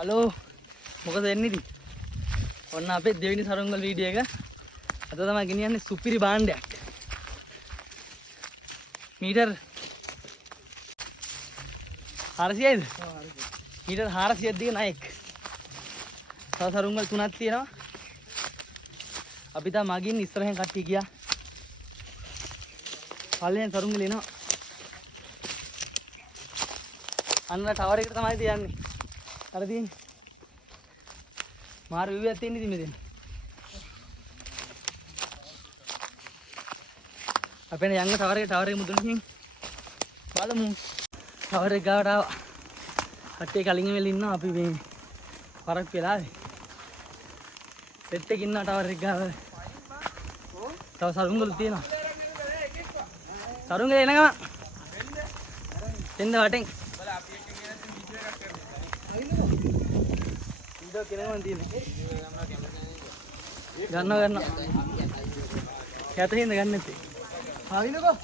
Halo, මොකද වෙන්නේ ඉතින්? ඔන්න අපේ දෙවෙනි සරුංගල් වීඩියෝ එක. අද තමයි ගෙනියන්නේ සුපිරි භාණ්ඩයක්. මීටර් 400යිද? මීටර් 400ක් දිග නයෙක්. තව සරුංගල් 3ක් තියෙනවා. අපි තා මගින් ඉස්සරහෙන් කට්ටිය ගියා. පල්ලෙන් සරුංගල් එනවා. අන්න ටවර් එකට තමයි තියන්නේ. අර තියෙන්නේ. මාර විවයක් තියෙන ඉතින් මෙතන. අපේ යංග ටවර් එක මුදුනින් බලමු. ටවර් එක ගාවට ආවා. කට්ටිය කලින් වෙලා ඉන්නවා අපි මේ පරක් වෙලාවේ. සෙට් එකකින් ඉන්නවා ටවර් එක ගාව. තව සරුංගල් තියෙනවා. සරුංගල් එන ගම. එන්න වටෙන්. Video kineman තියෙන්නේ. ගන්නවා. කැත හින්ද ගන්න නැත්තේ. ආවිනකෝ.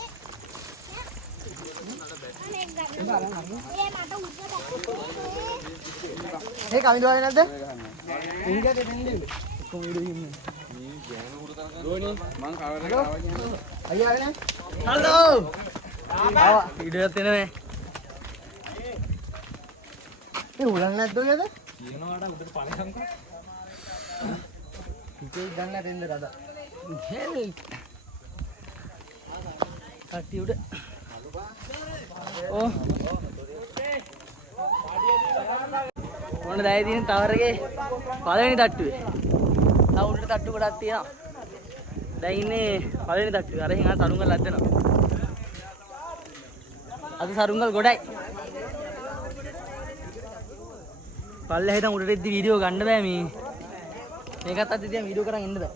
ඒ කමින් දුවන්නේ නැද්ද? ඉංගියට දෙන්නේ. කොහොමද ඉන්නේ? දෝනි මං කවර එක ආවා කියන්නේ. අයියා ආවේ නැහැ. හලෝ. ආවා වීඩියෝ එකක් එන්නේ. ඒ උලන් නැද්ද ඔයද? කියනවාට උඩට පණසම්කෝ. ඉතින් ගන්න දෙන්න රඩ. හෙල්. කට්ටිය උඩ. ඕ. මොන දැයි තියෙන ටවර් එකේ පළවෙනි තට්ටුවේ. තව උඩට තට්ටු ගොඩක් තියෙනවා. දැන් ඉන්නේ පළවෙනි තට්ටුවේ. අර හිඟා සරුංගල් ලැද්දෙනවා. අද සරුංගල් ගොඩයි. පල්ලෙහා හිටන් උඩට ඉද්දි වීඩියෝ ගන්න බෑ මේ. මේකත් අද ඉතින් වීඩියෝ කරන් එන්න බෑ.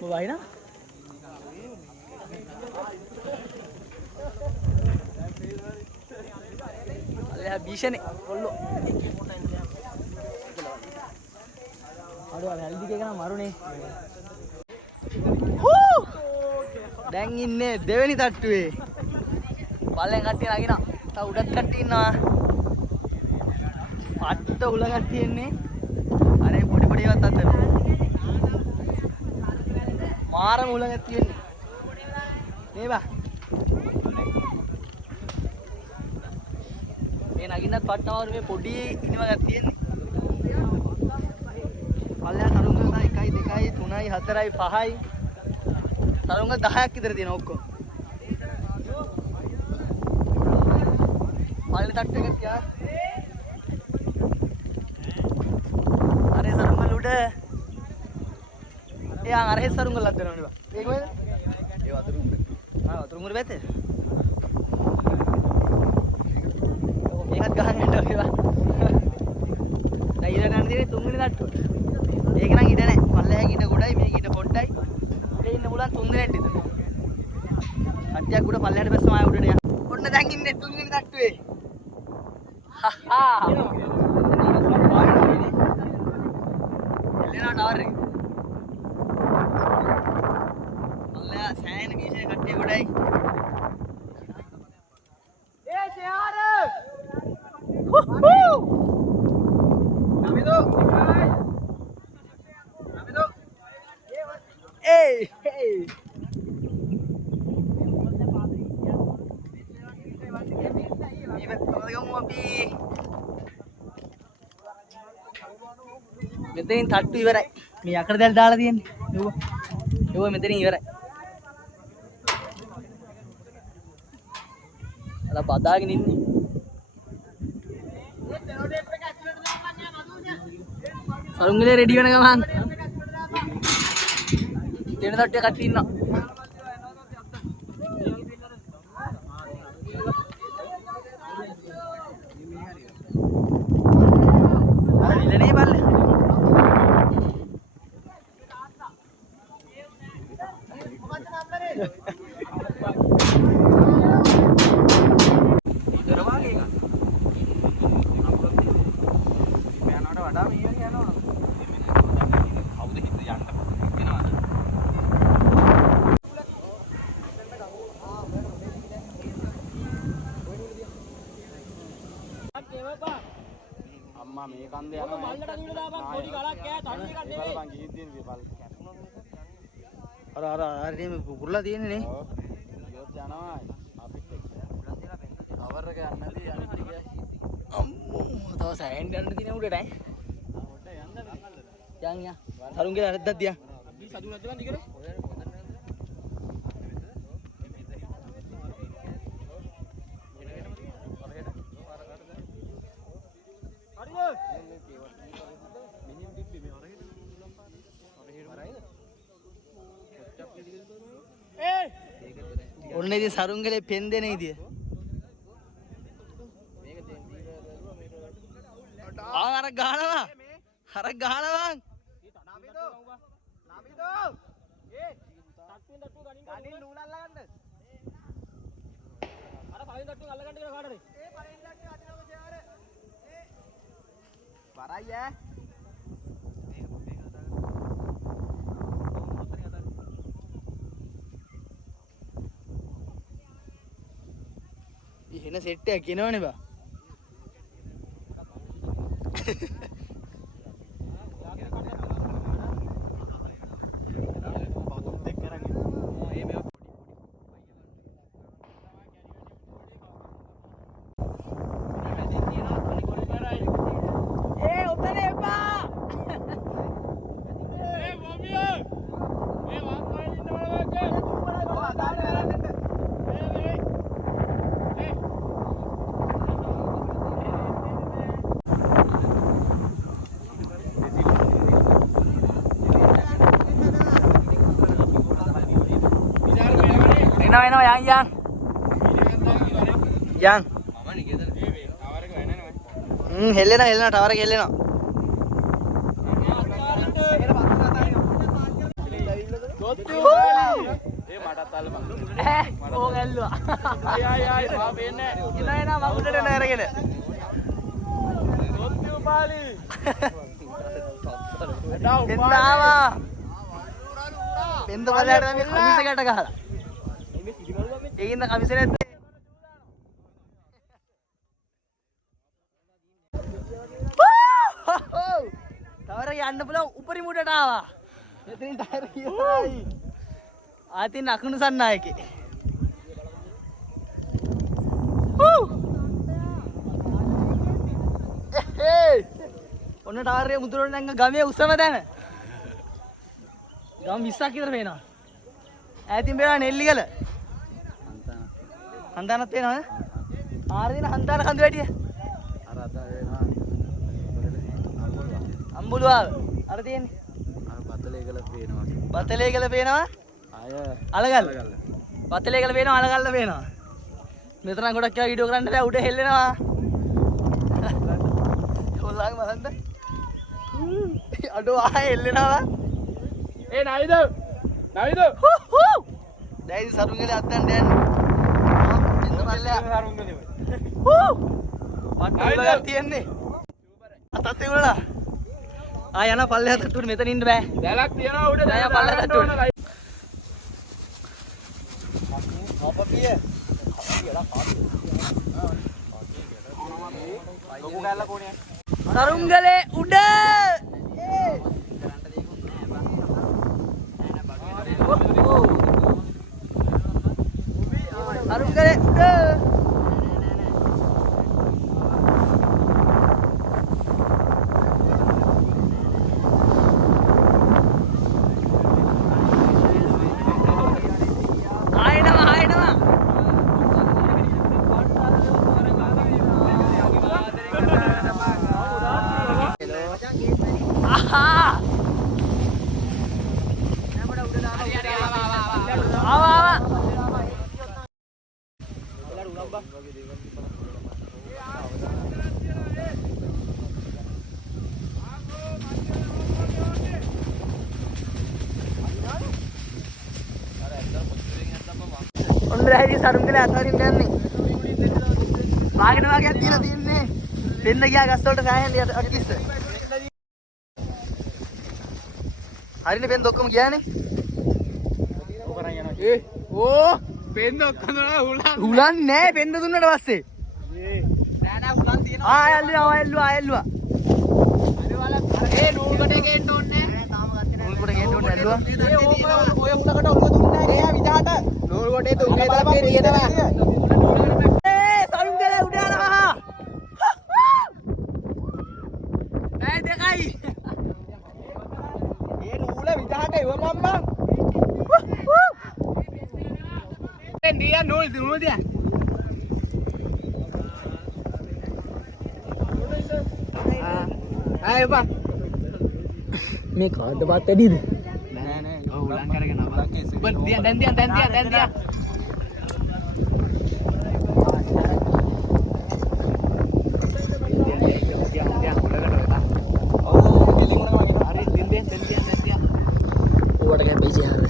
මොබයි නා? පල්ලෙහා බීෂනේ කොල්ලෝ. එකේ පොට එන්න යා. අඩුවල හල්දි කේකන මරුනේ. හූ! දැන් ඉන්නේ දෙවෙනි තට්ටුවේ. පල්ලෙන් කට්ටිය නගිනවා. තව උඩත් කට්ටිය ඉන්නවා. පට්ට උලගක් තියෙන්නේ. අර පොඩි පොඩි ඒවත් අතර. මාරම උලගක් තියෙන්නේ. මේ බා. මේ නගින්නත් පට්ටමාරු මේ පොඩි ඉනිමක් තියෙන්නේ. පල්ලෙහා සරුංගල් 1 2 3 4 5යි. සරුංගල් 10ක් විතර තියෙනවා ඔක්කොම. පල්ලේ තට්ටු එක තියා. අර සරුංගල් උඩ. එයා අර සරුංගල් ලද්දනවා නේ බා. ඒක කොහෙද? ඒ වතුරු උඩ. වතුරු මුර පැත්තේ. ඒකත් ගහන්න යනවා ඒවා. දැන් ඉඳ ගන්න තියෙන්නේ තුන්වෙනි තට්ටුව. ඒක නම් ඉඳ නැහැ. පල්ලෙහා ඊට ගොඩයි මේක ඊට පොඩ්ඩයි. ඉතින් ඉන්න මුලන් තුන් දෙනෙක් ඉඳ. අට්ටියක් උඩ පල්ලෙහාට බැස්සම ආය උඩට යනවා. ඔන්න දැන් ඉන්නේ තුන්වෙනි තට්ටුවේ. හහා. එල්ලෙනා ටවර් එක. පල්ලෙහා සෑහෙන කීෂේ කට්ටිය ගොඩයි. ඒ සයාර! හුහු! නමිදෝ! නමිදෝ! ඒ! ඒ! මෙතනින් තට්ටු ඉවරයි. මේ යකඩ දැල් දාලා තියෙන්නේ. යුව මෙතනින් ඉවරයි. අර බදාගෙන ඉන්නේ. සරුංගලේ රෙඩි වෙන ගමන්. දෙන තට්ටිය කට්ටි ඉන්නවා. අර විලනේ බල්ල. අම්මා මේ කන්ද යනවා මල්ලට අදින්න දාපන් පොඩි ගලක් ඈ තන්නේ කන්නේ බලපන් ගිහින් තියෙන මේ බල් අර මේ පුරලා තියෙන්නේ නේ. ඔව් ගියොත් යනවා අපිත් එක්ක කවර් එක යන්න නැති අනිත් ටික අම්මෝ තව සෑහෙන් යන්න තියෙන උඩට ඈ. පොඩ්ඩක් යන්න කල්ලද යන් සරුංගලේ අරද්දක් දියා. අපි සතු නැද්ද දිගට ඔන්න ඉතින් සරුංගලේ පෙන් දෙන ඉදිය. අර ගහනවා. අර ගහනවා. නමිදෝ ඒ තට්ටුවෙන් ගනින් නූල් අල්ලගන්න අර පයින් තට්ටුවෙන් අල්ලගන්න කියලා කාටද ඒ පයින් තට්ටුව අදිනව ෂෙයාර ඒ වරයි ඈ එහෙන සෙට් එකක් කියනවනේ බා. එනවා යන් හෙල්ලෙනවා ටවර් එක හෙල්ලෙනවා. ඒ මටත් අල්ලපන් ඕක ඇල්ලුවා. ආයි මා පේන්නේ එනවා මගුලට නෑරගෙන. සොත්තු පාලි එන්නාවා. පෙන්ද බලයට තමයි කමිසකට ගහලා. ඒකින්ද කමිස නැත්තේ. ටවර් එක යන්න පුළුවන් උපරිම උඩට ආවා. එතනින් ටයර් ගියයි. ආතින් අකුණු සන්නායකේ. ඔන්න ටවර් එක මුදුරට නැංග ගමේ උසම තැන. ගම 20ක් විතර පේනවා. ඈතින් පේනවා නෙල්ලිගල. හන්දානත් පේනවද? ආරදින හන්දාන කඳු වැටිය. අර අත වෙනවා අම්බුලුවාව. අර තියෙන්නේ. අර බතලේකල පේනවා. බතලේකල පේනවා. ආය අලගල්ල. බතලේකල පේනවා අලගල්ල පේනවා. මෙතන ගොඩක් ඒවා වීඩියෝ කරන්න බෑ උඩ හෙල්ලෙනවා. ඔල්ලාගේ බලන්න. අඩෝ ආයෙ හෙල්ලෙනවා. ඒ නයිද දැන් සරුංගලේ අත්තන්න යන්නේ. මෙන්න පල්ලෙයා. සරුංගලේ පට්ටුලක් තියෙන්නේ. අතත් තිබුණා. යන පල්ලෙහා තට්ටුවට මෙතන ඉන්න බෑ. දැලක් තියනවා උඩ දැන් පල්ලෙහා තට්ටුවට. අපපිය. ලොකු කැල්ල කොහොනේ? සරුංගලේ උඩ. සරුංගලේ උඩ. ඔන්න රැහැදී සරුංගල අතරින් යන්නේ. වාගෙන වාගයක් තියලා තින්නේ. දෙන්න ගියා ගස් වලට සෑහෙන්න අකිස්ස. හරිනේ පෙන් ඔක්කොම ගියානේ. ඔක කරන් යනවා. ඕ පෙන් ඔක්කොම උලන් නෑ පෙන්න දුන්නට පස්සේ. නෑ නෑ උලන් තියෙනවා. ආයෙල්ලුවා. ඒ නූල් කොටේ ගේන්න ඕනේ නෑ. තාම ගත්තේ නෑ. නූල් කොටේ ගේන්න ඕනේ ඇල්ලුවා. ඔය උලකට ඔළුව දුන්නේ නෑ ගියා විදාට. නූල් කොටේ තුන්ගේ දාපේ තියෙනවා. ඒ සරුංගල උඩ යනවා. නෑ දෙකයි. ඒ නූල විදාට ඉවමම් බං. Dia nol dia. Ayo bang. Ini kau debat tadi deh. Nah. Oh ulang karena kenapa? Dan dia. Dia. Oh, giling ulang lagi. Hari dia. Udah kayak biji hari.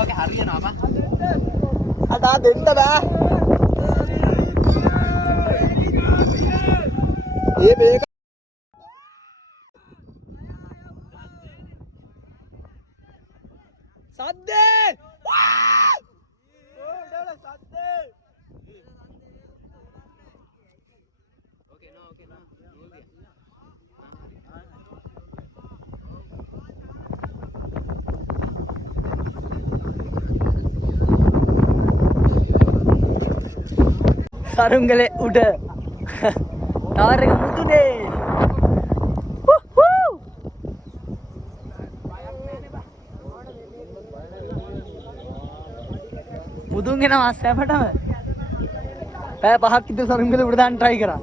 Oke, harian apa? Ada denda ba? Iya bega. Sadde! Wah! Oh, udah sadde. Oke, no. සරුංගලේ උඩ tower එක මුතුනේ. මුදුන් එනවා සැපටම. පැය 5ක් විතර සරුංගලේ උඩ දාන්න try කරා.